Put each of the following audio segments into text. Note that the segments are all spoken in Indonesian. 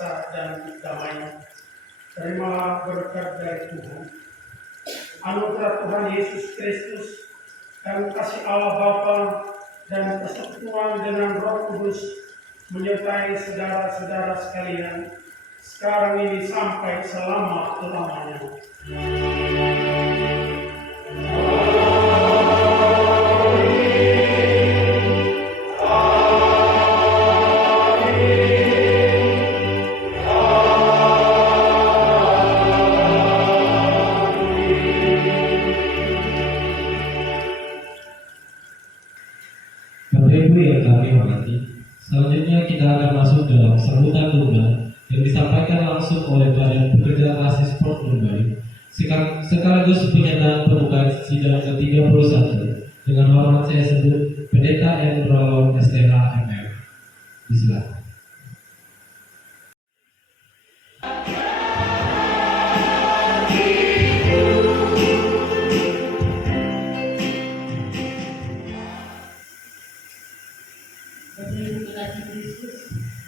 kuasa dan damai. Terimalah berkat dari Tuhan. Anugerah Tuhan Yesus Kristus dan kasih Allah Bapa dan persekutuan dengan Roh Kudus menyertai saudara-saudara sekalian sekarang ini sampai selama-lamanya. Bapak Ibu yang kami hormati, selanjutnya kita akan masuk dalam sambutan tunggal yang disampaikan langsung oleh Badan Pekerja Rasis Sport Mumbai, sekaligus penyertaan pembukaan sidang ke-31. Dengan hormat saya sebut Pendeta M. Rolong STH MM. Disilakan.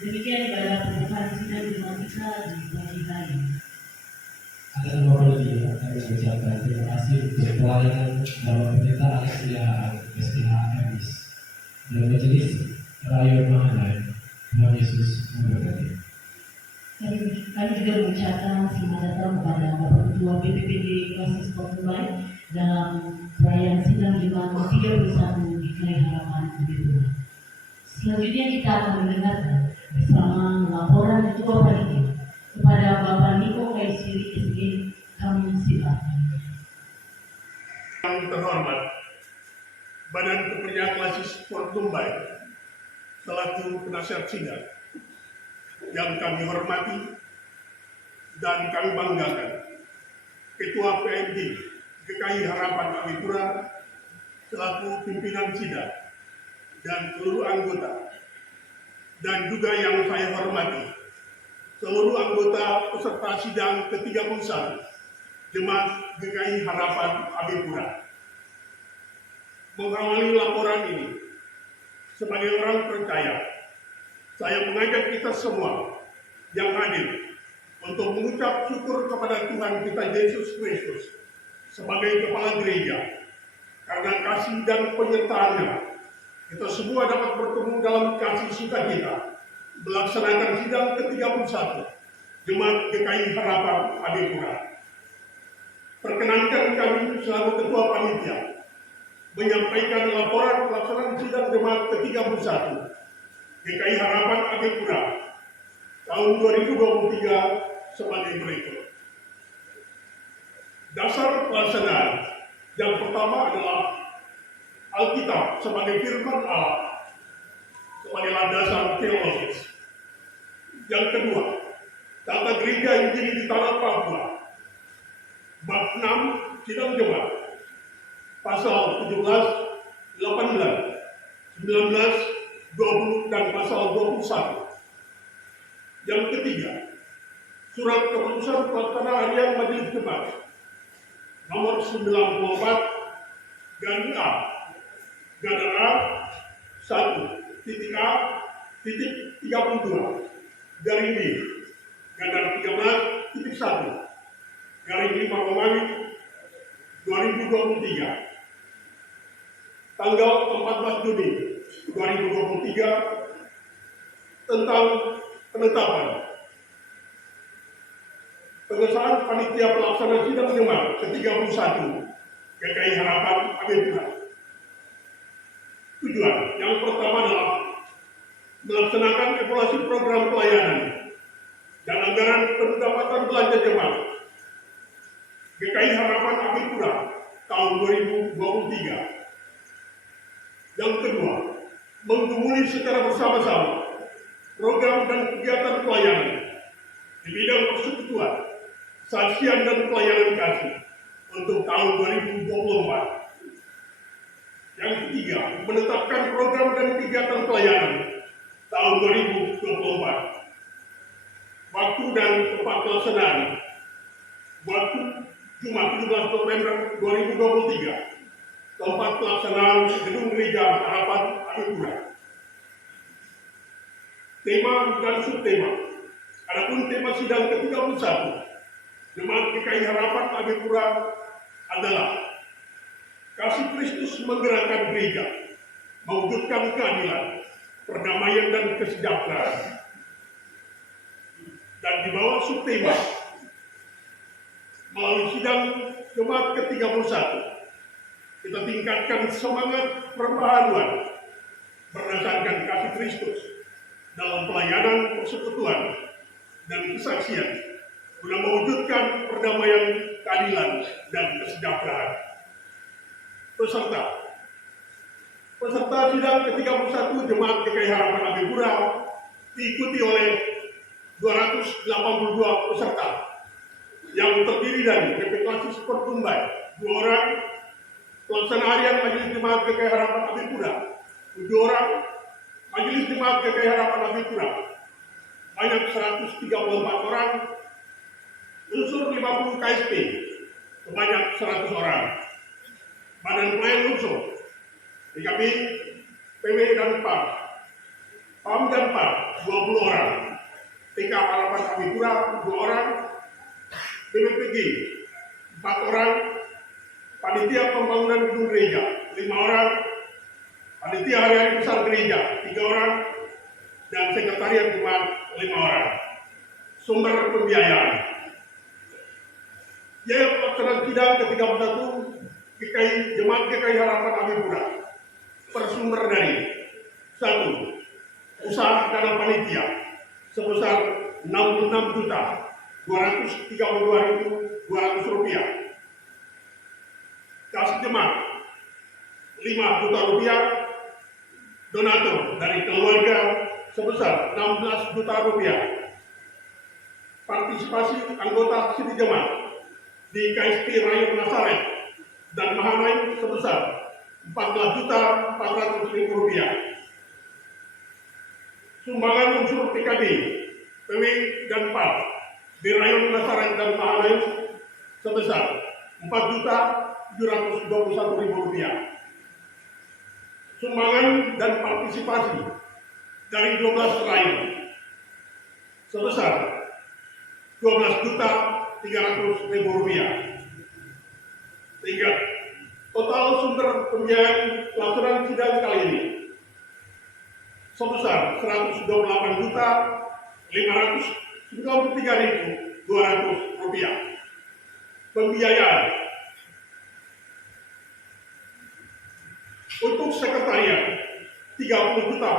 Demikian ibadah pembukaan sidang Jumat kita di pagi hari. Ada 52 akan mengucapkan terima kasih untuk pelayanan dalam pendeta Alexia STH MS dan Majelis Rakyat Mahanaim. Tuhan Yesus memberkati. Kami juga mengucapkan selamat datang kepada Bapak Ketua BPPD Rasis Sport Mumbai dalam perayaan sidang Jumat ke-31 di Kali Harapan Kedua. Selanjutnya kita akan mendengarkan bersama laporan Ketua Panitia kepada Bapak Niko Kaisiri SG. Kami silakan. Yang terhormat, Badan Pekerja Rasis Sport Mumbai selaku penasihat sidang yang kami hormati dan kami banggakan, Ketua PMD GKI Harapan Abipura selaku pimpinan sidang dan seluruh anggota, dan juga yang saya hormati seluruh anggota peserta sidang ke-31 Jemaat GKI Harapan Abipura. Mengawali laporan ini, sebagai orang percaya, saya mengajak kita semua yang hadir untuk mengucap syukur kepada Tuhan kita Yesus Kristus sebagai Kepala Gereja, karena kasih dan penyertaannya kita semua dapat bertemu dalam kasih sukacita melaksanakan sidang ke-31 Jemaat GKI Harapan Abipura. Perkenankan kami selaku Ketua Panitia menyampaikan laporan pelaksanaan sidang Jemaat ke-31 GKI Harapan Abipura tahun 2023 sebagai berikut. Dasar pelaksanaan yang pertama adalah Alkitab sebagai firman Allah sebagai landasan teologis. Yang kedua, tata gereja Injil di tanah Papua. Bab 6 sidang Jemaat pasal 17, 18, 19, 20 dan pasal 21. Yang ketiga, surat keputusan pelaksana harian Majelis Jemaat nomor 94 garing A garing A 1 titik A titik 32 garing B garing 13 titik 1 garing 5 Romawi 2023 tanggal 14 Juni 2023 tentang penetapan pengesahan panitia pelaksana sidang Jemaat ke-31 GKI Harapan Abipura. Tujuan yang pertama adalah melaksanakan evaluasi program pelayanan dan anggaran pendapatan belanja jemaat GKI Harapan Abipura tahun 2023. Yang kedua, menggumuli secara bersama-sama program dan kegiatan pelayanan di bidang persekutuan, saksian dan pelayanan kasih untuk tahun 2024. Yang ketiga, menetapkan program dan kegiatan pelayanan tahun 2024. Waktu dan tempat pelaksanaan. Waktu Jumat 17 November 2023. Tempat pelaksanaan Gedung Gereja Harapan Abipura. Tema dan subtema Adapun tema sidang ke-31 Jemaat GKI Harapan Abipura adalah kasih Kristus menggerakkan gereja, mewujudkan keadilan, perdamaian dan kesejahteraan. Dan di bawah subtema melalui sidang Jemaat ke-31 kita tingkatkan semangat perbaharuan berdasarkan kasih Kristus dalam pelayanan persekutuan dan kesaksian guna mewujudkan perdamaian, keadilan, dan kesejahteraan. Peserta sidang ke-31 Jemaat GKI Harapan Abipura diikuti oleh 282 peserta yang terdiri dari Kapituasi Sport Tumbai 2 orang, Pelaksana Harian Majelis Jemaat GKI Harapan Abipura 7 orang, Majelis Jemaat GKI Harapan Abipura banyak 134 orang, unsur 50 KSP sebanyak 100 orang, Badan Pelayan Unsur PKB, PW dan PAM dan PAM 20 orang, TK Harapan Abipura 2 orang, BPPG 4 orang, Panitia Pembangunan Gedung Gereja 5 orang, Panitia Hari-Hari Besar Gereja 3 orang, dan Sekretariat Jemaat 5 orang. Sumber pembiayaan. Biaya pelaksanaan sidang ke-31 Jemaat GKI Harapan Abipura bersumber dari 1. Usaha dana panitia sebesar Rp66.232.200. Kas jemaat Rp5 juta. Donatur dari keluarga sebesar Rp16 juta. Partisipasi anggota siti jemaat di KSP Rayon Nasaret dan Mahanaim sebesar Rp14.400.000. Sumbangan unsur PKB, PW dan PAD di Rayon Nasaret dan Mahanaim sebesar Rp4.721.000. Sumbangan dan partisipasi dari 12 rayon sebesar Rp12.300.000. Sehingga total sumber pembiayaan pelaksanaan sidang kali ini sebesar Rp128.593.200. Pembiayaan untuk sekretariat Rp30 juta,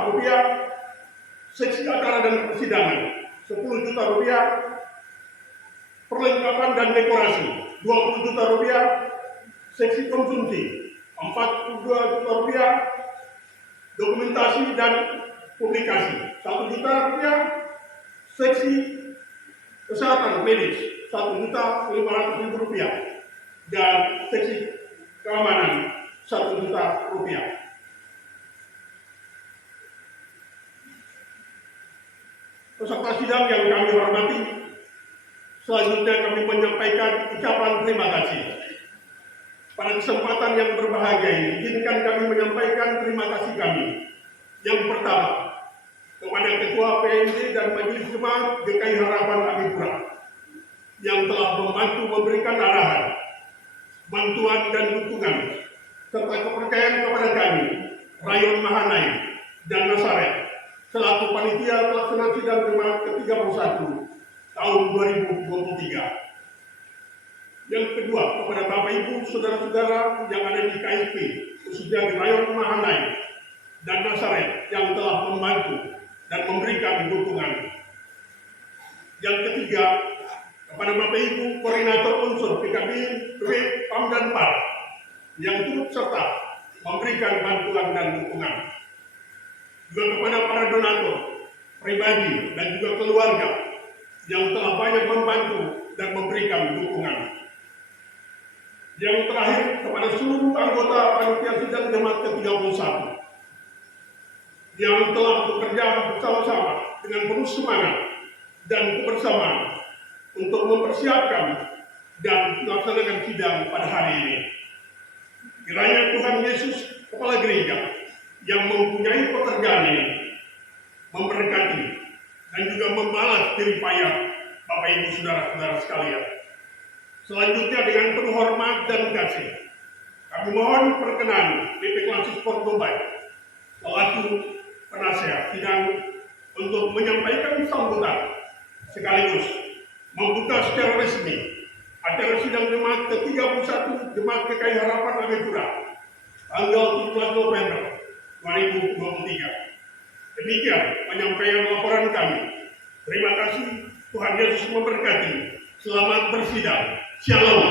seksi acara dan persidangan Rp10 juta, perlengkapan dan dekorasi Rp20 juta, seksi konsumsi Rp42 juta, dokumentasi dan publikasi Rp1 juta, seksi kesehatan medis Rp1.500.000, dan seksi keamanan Rp1 juta. Peserta sidang yang kami hormati, selanjutnya kami menyampaikan ucapan terima kasih. Pada kesempatan yang berbahagia ini, izinkan kami menyampaikan terima kasih kami. Yang pertama, kepada Ketua PNJ dan Majelis Jemaat GKI Harapan Abipura yang telah membantu memberikan arahan, bantuan dan dukungan, serta kepercayaan kepada kami, Rayon Mahanaim dan Nasaret, selaku panitia pelaksana sidang Jemaat ke-31 tahun 2023. Yang kedua, kepada Bapak Ibu, Saudara-saudara yang ada di KSP, khususnya di Rayon Mahanaim dan Nasaret yang telah membantu dan memberikan dukungan. Yang ketiga, kepada Bapak Ibu, Koordinator Unsur PKB, PW, PAM dan PAD yang turut serta memberikan bantuan dan dukungan. Juga kepada para donatur, pribadi dan juga keluarga yang telah banyak membantu dan memberikan dukungan. Yang terakhir, kepada seluruh anggota panitia sidang Jemaat ke-31 yang telah bekerja bersama-sama dengan penuh semangat dan kebersamaan untuk mempersiapkan dan melaksanakan sidang pada hari ini. Kiranya Tuhan Yesus, Kepala Gereja, yang mempunyai pekerjaan ini, memberkati dan juga membalas jerih payah Bapak Ibu Saudara-saudara sekalian. Selanjutnya dengan penuh hormat dan kasih, kami mohon perkenan BP Klasis Port Dumbai selaku penasehat sidang untuk menyampaikan sambutan sekaligus membuka secara resmi acara sidang Jemaat ke-31 Jemaat PKI Harapan Abipura tanggal 17 November 2023. Demikian penyampaian laporan kami. Terima kasih. Tuhan Yesus memberkati. Selamat bersidang. Shalom.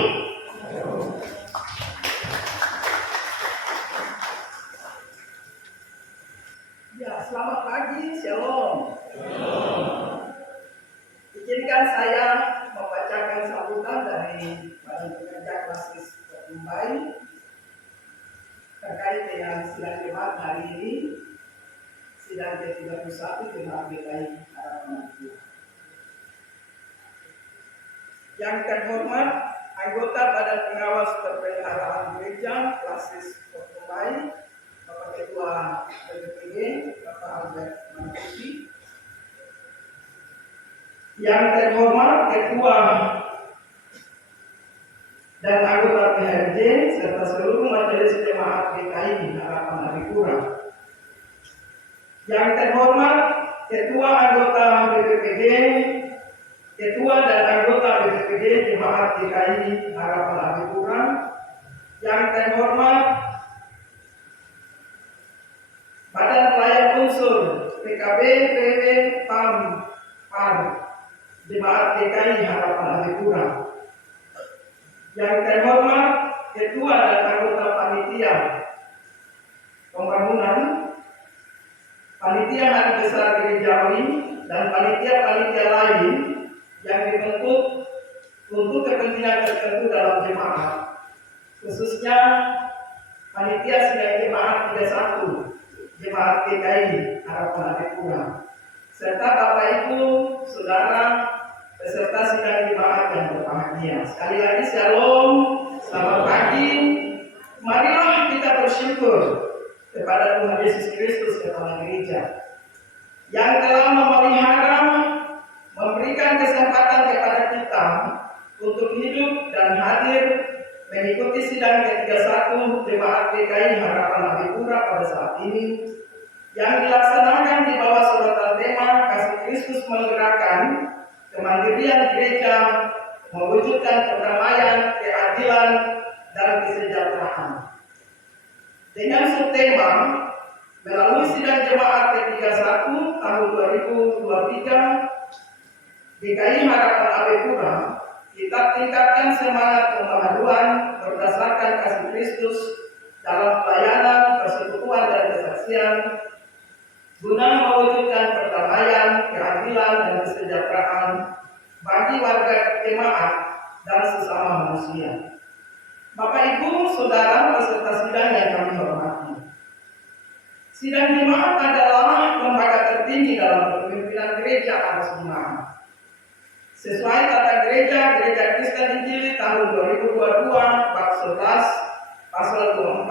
Ya, selamat pagi, shalom. Izinkan saya membacakan sambutan dari Badan Pekerja Klasis Dumbai terkait dengan sidang jemaat hari ini, sidang ke-31 Jemaat PKI Harapan Abipura. Yang terhormat anggota Badan Pengawas Perpeliharaaan Gereja Klasis Dumbai, Bapak Ketua BPPG, Bapak Albert Mantusi. Yang terhormat Ketua dan anggota PHRJ serta seluruh majelis jemaat PKI Harapan Abipura. Yang terhormat Ketua anggota BPPG, Ketua dan anggota BPPG Jemaat PKI Harapan Abipura. Yang terhormat Badan Pelayan Unsur PKB, PW, PAM, PAR Jemaat PKI Harapan Abipura. Yang terhormat Ketua dan anggota Panitia Pembangunan, Panitia Hari Besar Gerejawi, dan panitia-panitia lain yang dibentuk untuk kepentingan tertentu dalam jemaat, khususnya Panitia Sidang Jemaat 31 Jemaat PKI Harapan Abipura, serta Bapak Ibu, Saudara, peserta sidang jemaat yang berbahagia. Sekali lagi shalom, selamat pagi. Marilah kita bersyukur kepada Tuhan Yesus Kristus Kepala Gereja yang telah memelihara, memberikan kesempatan kepada kita untuk hidup dan hadir mengikuti sidang ke-31 Jemaat PKI Harapan Abipura pada saat ini, yang dilaksanakan di bawah sorotan tema Kasih Kristus Menggerakkan Kemandirian Gereja Mewujudkan Perdamaian, Keadilan, dan Kesejahteraan. Dengan subtema melalui sidang jemaat ke-31 tahun 2023 GKI Harapan Abipura, kita tingkatkan semangat pembaharuan berdasarkan kasih Kristus dalam pelayanan, persekutuan, dan kesaksian guna mewujudkan perdamaian, keadilan, dan kesejahteraan bagi warga jemaat dan sesama manusia. Bapak Ibu, Saudara, peserta sidang yang kami hormati. Sidang jemaat adalah lembaga tertinggi dalam kepemimpinan gereja atas jemaat. Sesuai tata gereja Kristen Injil tahun 2022 bab 11 pasal 24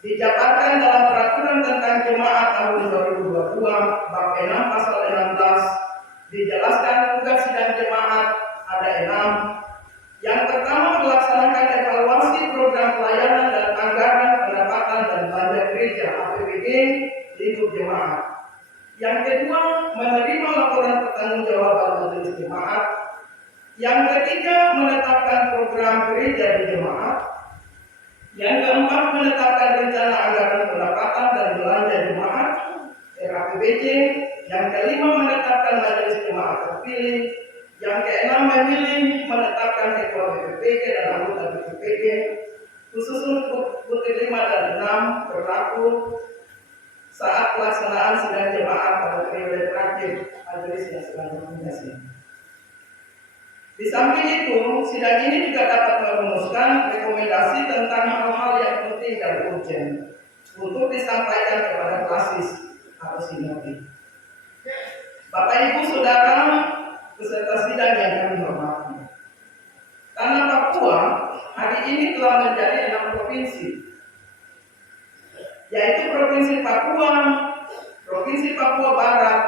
dijabarkan dalam peraturan tentang jemaat tahun 2022 bab 6 pasal 16 dijelaskan tugas sidang jemaat ada 6. Yang pertama, melaksanakan evaluasi program pelayanan dan anggaran pendapatan dan belanja gereja APBD lingkup jemaat. Yang kedua, menerima laporan pertanggungjawaban majelis jemaat. Yang ketiga, menetapkan program gereja di jemaat. Yang keempat, menetapkan rencana anggaran pendapatan dan belanja jemaat RAPBJ. Yang kelima, menetapkan majelis jemaat terpilih. Yang keenam, memilih menetapkan ketua BPPG dan anggota BPPG. Khusus untuk putih 5 dan 6 berlaku saat pelaksanaan sidang jemaat pada periode terakhir majelis yang sedang berkoordinasi. Di samping itu, sidang ini juga dapat merumuskan rekomendasi tentang hal-hal yang penting dan urgent untuk disampaikan kepada klasis atau sinode. Bapak Ibu Saudara, peserta sidang yang kami hormati. Tanah Papua hari ini telah menjadi 6 provinsi, yaitu Provinsi Papua, Provinsi Papua Barat,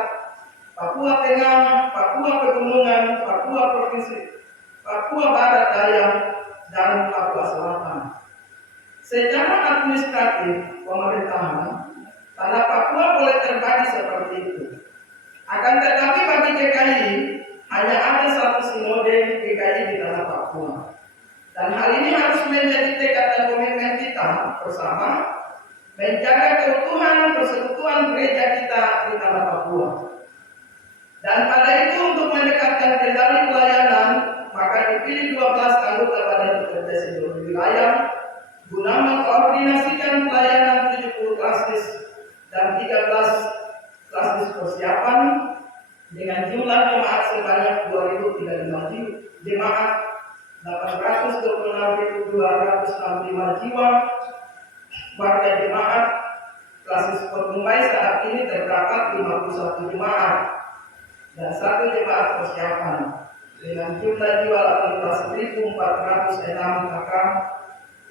Papua Tengah, Papua Pegunungan, Papua Provinsi, Papua Barat Daya, dan Papua Selatan. Secara administratif pemerintahan, tanah Papua boleh terbagi seperti itu. Akan tetapi bagi GKI, hanya ada satu sinode GKI di tanah Papua. Dan hal ini harus menjadi tekad dan komitmen kita bersama menjaga keutuhan persekutuan gereja kita di tanah Papua. Dan pada itu untuk mendekatkan kendali pelayanan, maka dipilih 12 anggota badan pekerja seluruh wilayah guna mengkoordinasikan pelayanan 70 klasis dan 13 klasis persiapan dengan jumlah jemaat sebanyak 2.035 jemaat, 826.265 jiwa. Warga jemaat klasis Mumbai saat ini terdapat 51 jemaat dan 1 jemaat persiapan dengan jumlah jiwa 18.406 kakak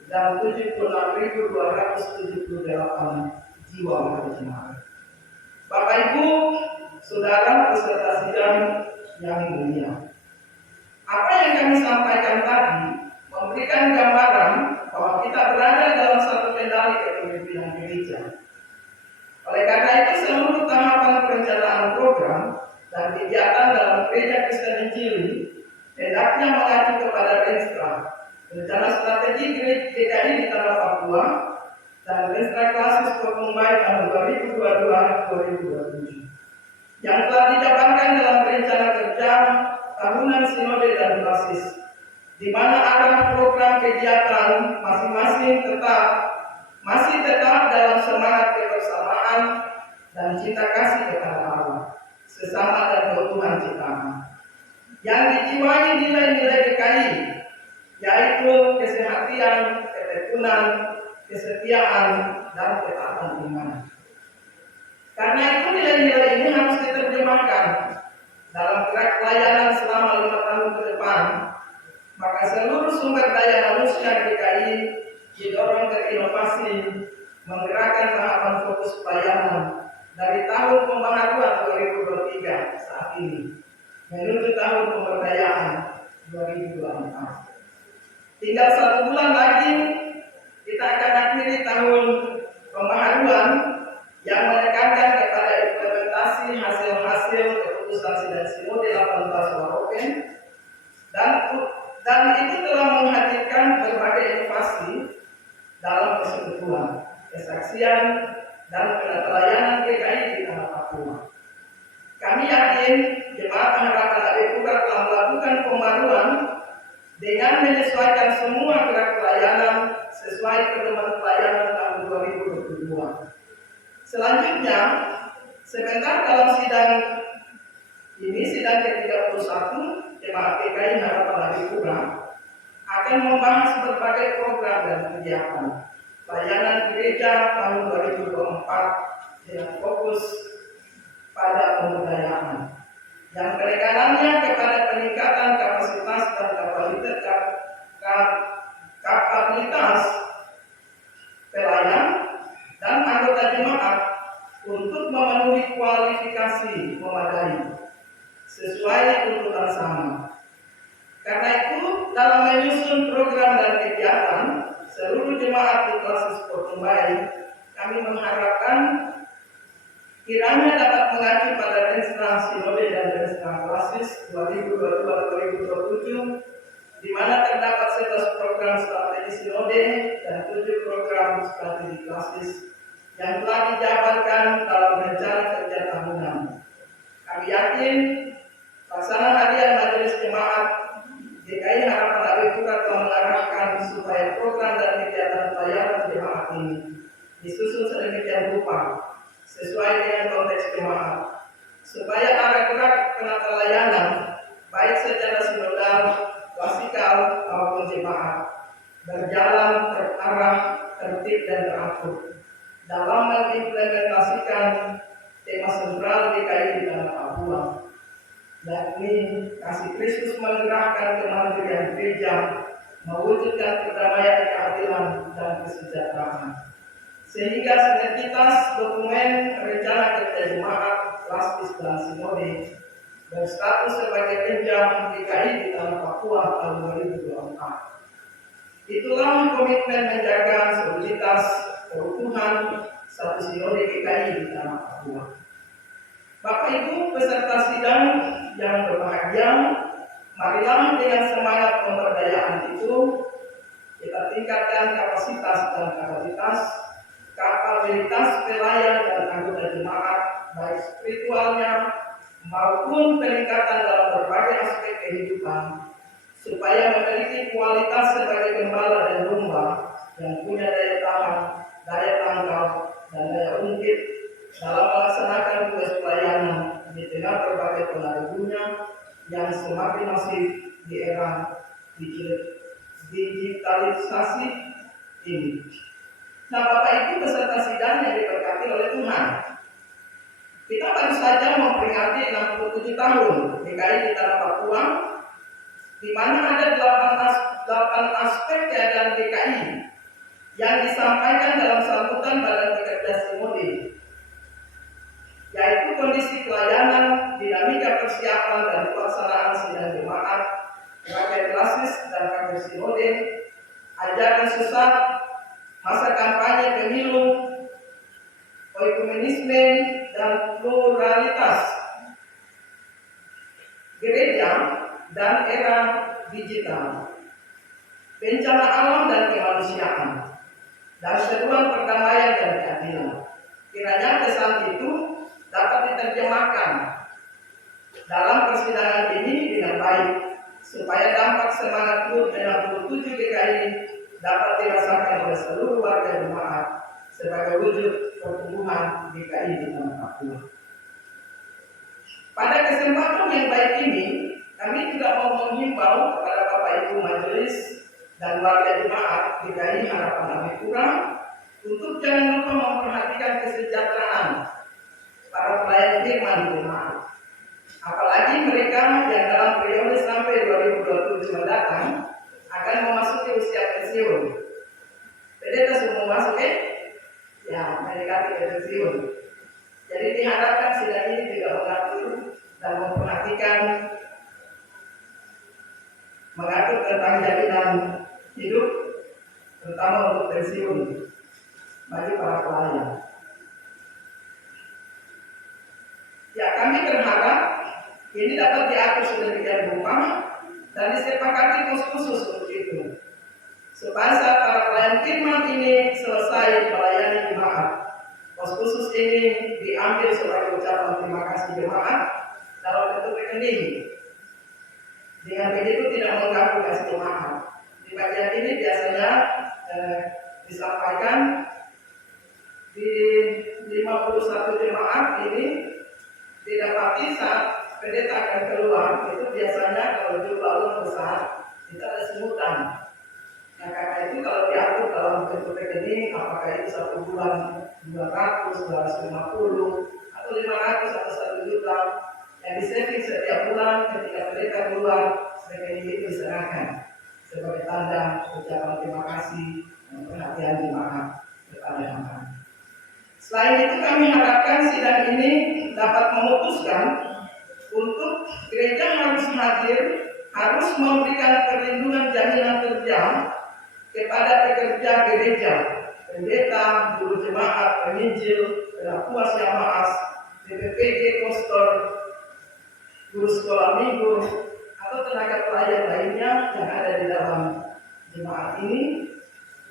dan 76.278 jiwa warga jemaat. Bapak Ibu, Saudara peserta sidang yang mulia, apa yang kami sampaikan tadi memberikan gambaran bahwa kita berada dalam satu kendali kepemimpinan gereja. Oleh karena itu, seluruh tahapan perencanaan program dan kegiatan dalam Gereja Kristen Injili hendaknya mengacu kepada Renstra, Rencana Strategi GKI di Tanah Papua, dan Renstra Klasis Mumbai tahun 2022-2027 yang telah dijabarkan dalam rencana kerja tahunan sinode dan klasis, di mana arah program kegiatan masing-masing masih tetap dalam semangat kebersamaan dan cinta kasih kepada Allah, sesama dan keutuhan ciptaan, yang dijiwai nilai-nilai GKI, yaitu kesehatian, ketekunan, kesetiaan, dan ketaatan iman. Karena itu nilai-nilai ini harus diterjemahkan dalam gerak pelayanan selama 5 tahun ke depan. Maka seluruh sumber daya manusia GKI didorong berinovasi, menggerakkan tahapan fokus pelayanan dari tahun pembaharuan 2023 saat ini menuju tahun pemberdayaan 2024. Tinggal 1 bulan lagi kita akan akhiri tahun pembaharuan yang menekankan kepada implementasi hasil-hasil keputusan sidang sinode 18 Waropen, dan itu telah menghadirkan berbagai inovasi dalam persekutuan, kesaksian, dan pelayanan GKI di tanah Papua. Kami yakin Jemaat Harapan Adipura telah melakukan pembaruan dengan menyesuaikan semua gerak pelayanan sesuai pedoman pelayanan tahun 2022. Selanjutnya, sebentar dalam sidang ini, sidang ke-31 Jemaat GKI Harapan Adipura akan membahas berbagai program dan kegiatan pelayanan gereja tahun 2024 dengan fokus pada pemberdayaan yang penekanannya kepada peningkatan kapasitas dan kapabilitas pelayan dan anggota jemaat untuk memenuhi kualifikasi memadai sesuai tuntutan sama. Karena itu, dalam menyusun program dan kegiatan seluruh jemaat di klasis Mumbai, kami mengharapkan kiranya dapat mengacu pada Renstra Sinode dan Renstra Klasis 2022-2027, di mana terdapat 11 program strategi sinode dan 7 program strategi klasis yang telah dijabarkan dalam rencana kerja tahunan. Kami yakin pelaksana harian Majelis Jemaat GKI Harapan Adipura telah mengarahkan supaya program dan kegiatan pelayanan jemaat ini disusun sedemikian rupa sesuai dengan konteks jemaat, supaya arah gerak penata layanan baik secara sinodal, klasikal maupun jemaat berjalan terarah, tertib dan teratur dalam mengimplementasikan tema sentral GKI di tanah Papua, yakni kasih Kristus menggerakkan kemandirian gereja, mewujudkan perdamaian, keadilan, dan kesejahteraan. Sehingga sinergitas dokumen rencana kerja jemaat drastis dan sinode berstatus sebagai penjam DKI di tanah Papua tahun 2024. Itulah komitmen menjaga soliditas keutuhan satu sinode DKI di tanah Papua. Bapak Ibu peserta sidang yang berbahagia, marilah dengan semangat pemberdayaan itu kita tingkatkan kapasitas dan kapabilitas pelayan dan anggota jemaat, baik spiritualnya maupun peningkatan dalam berbagai aspek kehidupan, supaya memiliki kualitas sebagai gembala dan domba yang punya daya tahan, daya tangkal, dan daya ungkit dalam melaksanakan tugas pelayanan di tengah berbagai pengaruh dunia yang semakin masif di era digitalisasi ini. Nah, Bapak Ibu peserta sidang yang diberkati oleh Tuhan, kita baru saja memperingati 67 tahun DKI di tanah Papua, di mana ada 8 aspek keadaan DKI yang disampaikan dalam sambutan Badan Pekerja Sinode, yaitu kondisi pelayanan, dinamika persiapan dan pelaksanaan sidang jemaat, rangkaian klasis dan rangkaian sinode, ajaran sesat, masa kampanye pemilu, oikumenisme dan pluralitas gereja dan era digital, bencana alam dan kemanusiaan, dan seruan perdamaian dan keadilan. Kiranya pesan itu dapat diterjemahkan dalam persidangan ini dengan baik, supaya dampak semangat HUT 67 DKI dapat dirasakan oleh seluruh warga jemaat sebagai wujud pertumbuhan DKI di tanah Papua. Pada kesempatan yang baik ini, kami juga mau menghimbau kepada Bapak Ibu Majelis dan warga jemaat DKI Harapan Damai Kurang untuk jangan lupa memperhatikan kesejahteraan para pelayan firman jemaat. Apalagi mereka yang dalam periode sampai 2027 mendatang akan memasuki usia pensiun. Pendeta semua masuk ya, mendekati pensiun. Jadi diharapkan sidang ini juga mengatur dan mengatur tentang jaminan hidup, terutama untuk pensiun bagi para pelayan. Ya, kami berharap ini dapat diatur sedemikian rupa dan disepakati pos khusus untuk itu, supaya saat para pelayan firman ini selesai melayani jemaat, pos khusus ini diambil sebagai ucapan terima kasih jemaat dalam bentuk rekening. Dengan begitu tidak mengganggu kasih jemaat. Di bagian ini biasanya disampaikan di 51 jemaat ini didapati saat pendeta akan keluar, itu biasanya kalau jumlah uang besar kita ada sebutan. Nah, karena itu kalau diatur dalam bentuk rekening, apakah itu 1 bulan 200, 250, atau 500 atau 1 juta yang disaving setiap bulan ketika pendeta keluar, rekening itu diserahkan sebagai tanda ucapan terima kasih dan perhatian jemaat kepada hamba. Selain itu kami harapkan sidang ini dapat memutuskan untuk gereja harus hadir, harus memberikan perlindungan jaminan kerja kepada pekerja gereja, pendeta, guru jemaat, penginjil, pengakuas Yamaas, BPPG, kostor, guru sekolah minggu, atau tenaga pelayan lainnya yang ada di dalam jemaat ini,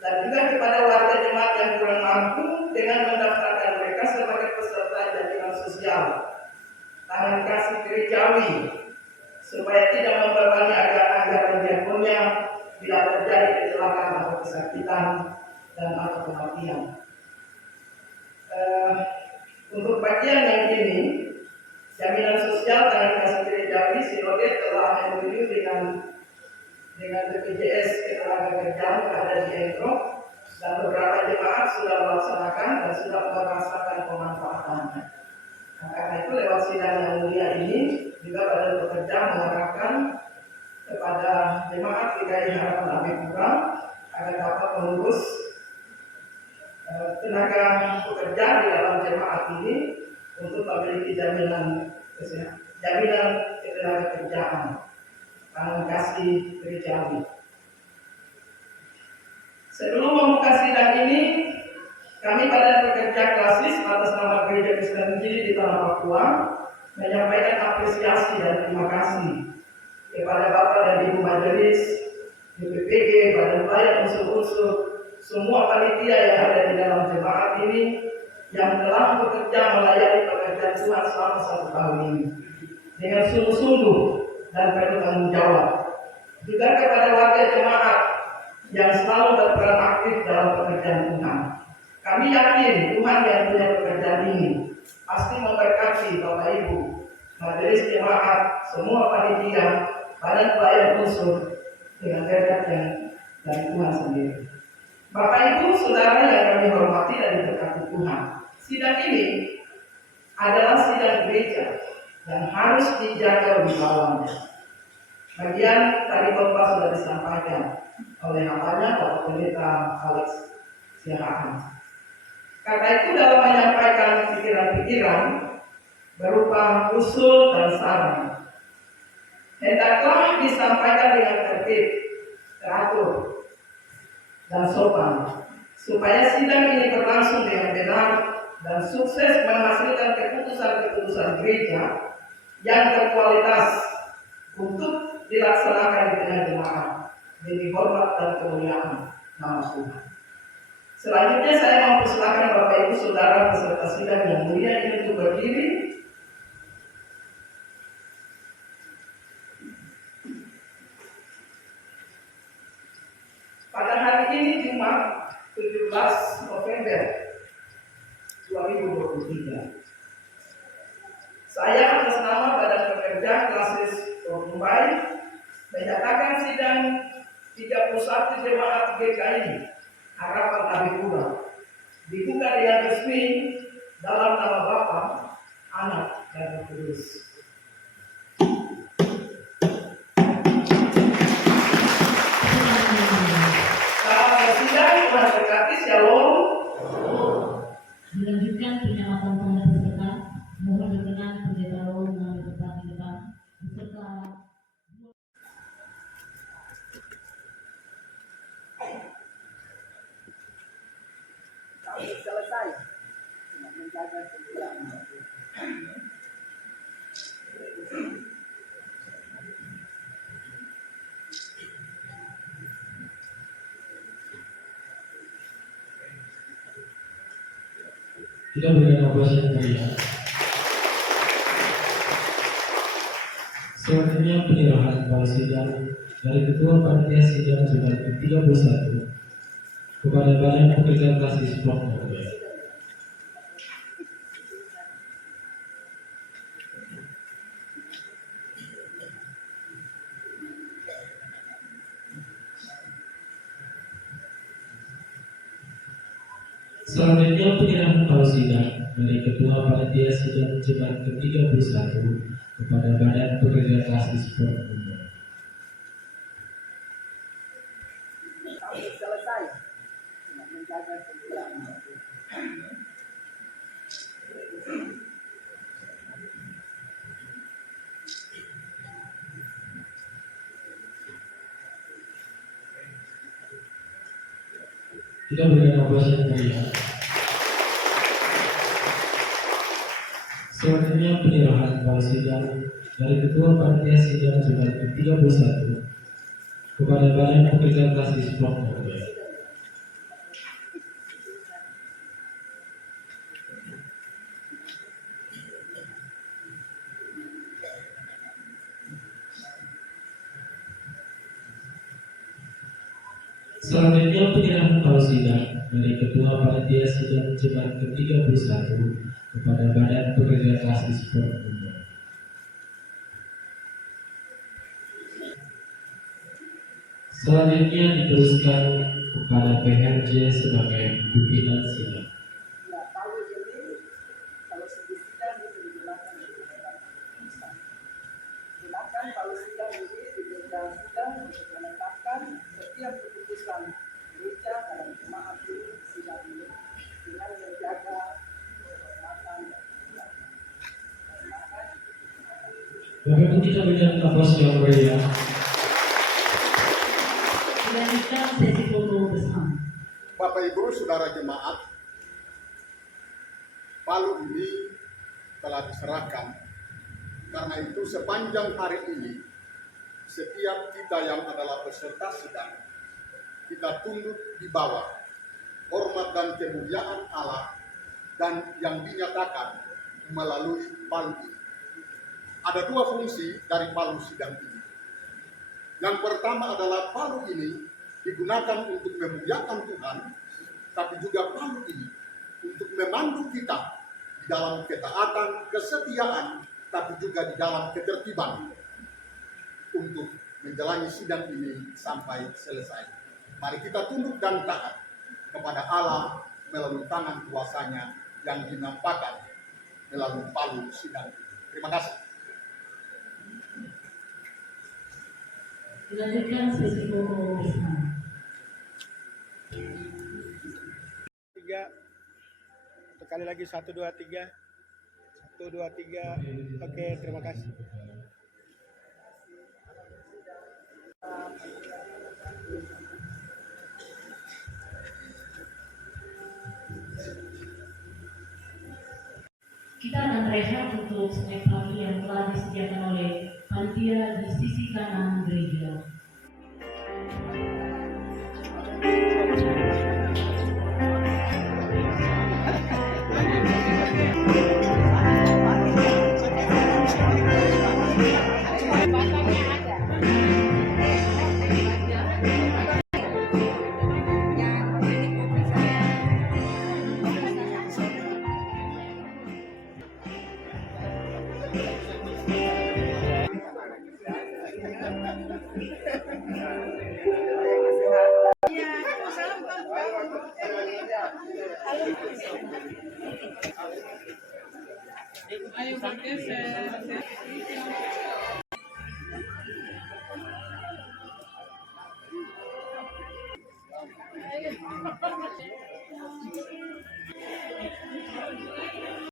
dan juga kepada warga jemaat yang kurang mampu dengan mendaftarkan mereka sebagai peserta jaminan sosial, tangan kasih gerejawi, supaya tidak membebani anggaran diakonnya bila terjadi kecelakaan atau kesakitan dan atau kematian. Untuk bagian yang ini, jaminan sosial tangan kasih gerejawi sinode telah MOU dengan BPJS Ketenagakerjaan yang ada di Entro, dan beberapa jemaat sudah melaksanakan dan sudah merasakan pemanfaatannya. Nah, karena itu lewat sidang yang mulia ini juga Badan Pekerja mengarahkan kepada jemaat DKI Harapan Damai Kurang agar dapat mengurus tenaga pekerja di dalam jemaat ini untuk memiliki jaminan ketenagakerjaan, tangan kasih gerejawi. Sebelum membuka sidang ini, kami pada pekerja klasis atas nama Gereja Kristen Injili di Tanah Papua menyampaikan apresiasi dan terima kasih kepada Bapak dan Ibu Majelis, BPPG, Badan Pelayan, unsur-unsur, semua panitia yang ada di dalam jemaat ini yang telah bekerja melayani pekerjaan Tuhan selama 1 tahun ini dengan sungguh-sungguh dan penuh tanggung jawab. Juga kepada warga jemaat yang selalu berperan aktif dalam pekerjaan Tuhan. Kami yakin Tuhan yang punya pekerjaan ini pasti memberkati Bapak Ibu, majelis jemaat, semua panitia, badan pelayan unsur dengan berkat yang dari Tuhan sendiri. Bapak Ibu, saudara yang kami hormati dan diberkati Tuhan, sidang ini adalah sidang gereja dan harus dijaga wibawanya. Bagian tadi khotbah sudah disampaikan oleh hambanya Bapak Pendeta Alex Siahaan. Karena itu dalam menyampaikan pikiran-pikiran berupa usul dan saran, hendaklah disampaikan dengan tertib, teratur, dan sopan, supaya sidang ini berlangsung dengan benar dan sukses menghasilkan keputusan-keputusan gereja yang berkualitas untuk dilaksanakan di tengah jemaat demi hormat dan kemuliaan nama Tuhan. Selanjutnya saya mempersilakan Bapak Ibu Saudara peserta sidang yang mulia ini untuk berdiri. Pada hari ini Jumat 17 November 2023, saya atas nama Badan Pekerja Klasis Mumbai menyatakan sidang 31 jemaat GKI Harapan Abipura dibuka dengan resmi dalam nama Bapa, Anak, dan Roh Kudus. Salam sidang, Tuhan berkati, Shalom. Dilanjutkan penyelamatan tanda peserta. Mohon berkenan pendeta Raul mengambil tempat di depan beserta Selesai menjaga kemuliaan. Kita berikan operasi yang mulia. Selanjutnya penyerahan kepala sidang dari Ketua Panitia Sidang Jumat ke-31 kepada Badan Pekerja Klasis Papua. Selanjutnya penyerahan kepala sidang dari Ketua Panitia Sidang Jumat ke-31 kepada Badan Pekerja Klasis Papua. Selesai menjaga kemuliaan. Kita berikan operasi yang mulia. Selanjutnya penyerahan kepala sidang dari Ketua Panitia Sidang Jumat ke-31 kepada Badan Pekerja Klasis Papua. Selanjutnya penyerahan kepala sidang dari Ketua Panitia Sidang Jumat ke-31 kepada Badan Pekerja Klasis Papua. Selanjutnya diteruskan kepada PHRJ sebagai pimpinan sidang. Ya, kalau ini, kalau sedikitnya bisa dijelaskan lebih lebar. Silakan kalau sidang ini diberikan sidang untuk menetapkan setiap keputusan gereja dalam jemaat ini sidang ini dengan menjaga kehormatan dan kemuliaan. Bagaimana kita berikan aplaus yang meriah? Dilanjutkan sesi foto bersama. Bapak Ibu, Saudara Jemaat, palu ini telah diserahkan. Karena itu sepanjang hari ini, setiap kita yang adalah peserta sidang, kita tunduk di bawah hormat dan kemuliaan Allah dan yang dinyatakan melalui palu ini. Ada dua fungsi dari palu sidang ini. Yang pertama adalah palu ini digunakan untuk memuliakan Tuhan, tapi juga palu ini untuk memandu kita di dalam ketaatan, kesetiaan, tapi juga di dalam ketertiban untuk menjalani sidang ini sampai selesai. Mari kita tunduk dan taat kepada Allah melalui tangan kuasanya yang dinampakkan melalui palu sidang ini. Terima kasih. Dilanjutkan sesi foto bersama. Tiga, sekali lagi 1, 2, 3, 1, 2, 3. Oke, terima kasih. Kita akan rehat untuk snack pagi yang telah disediakan oleh panitia di sisi kanan gereja. Ayo bergeser. Ayo.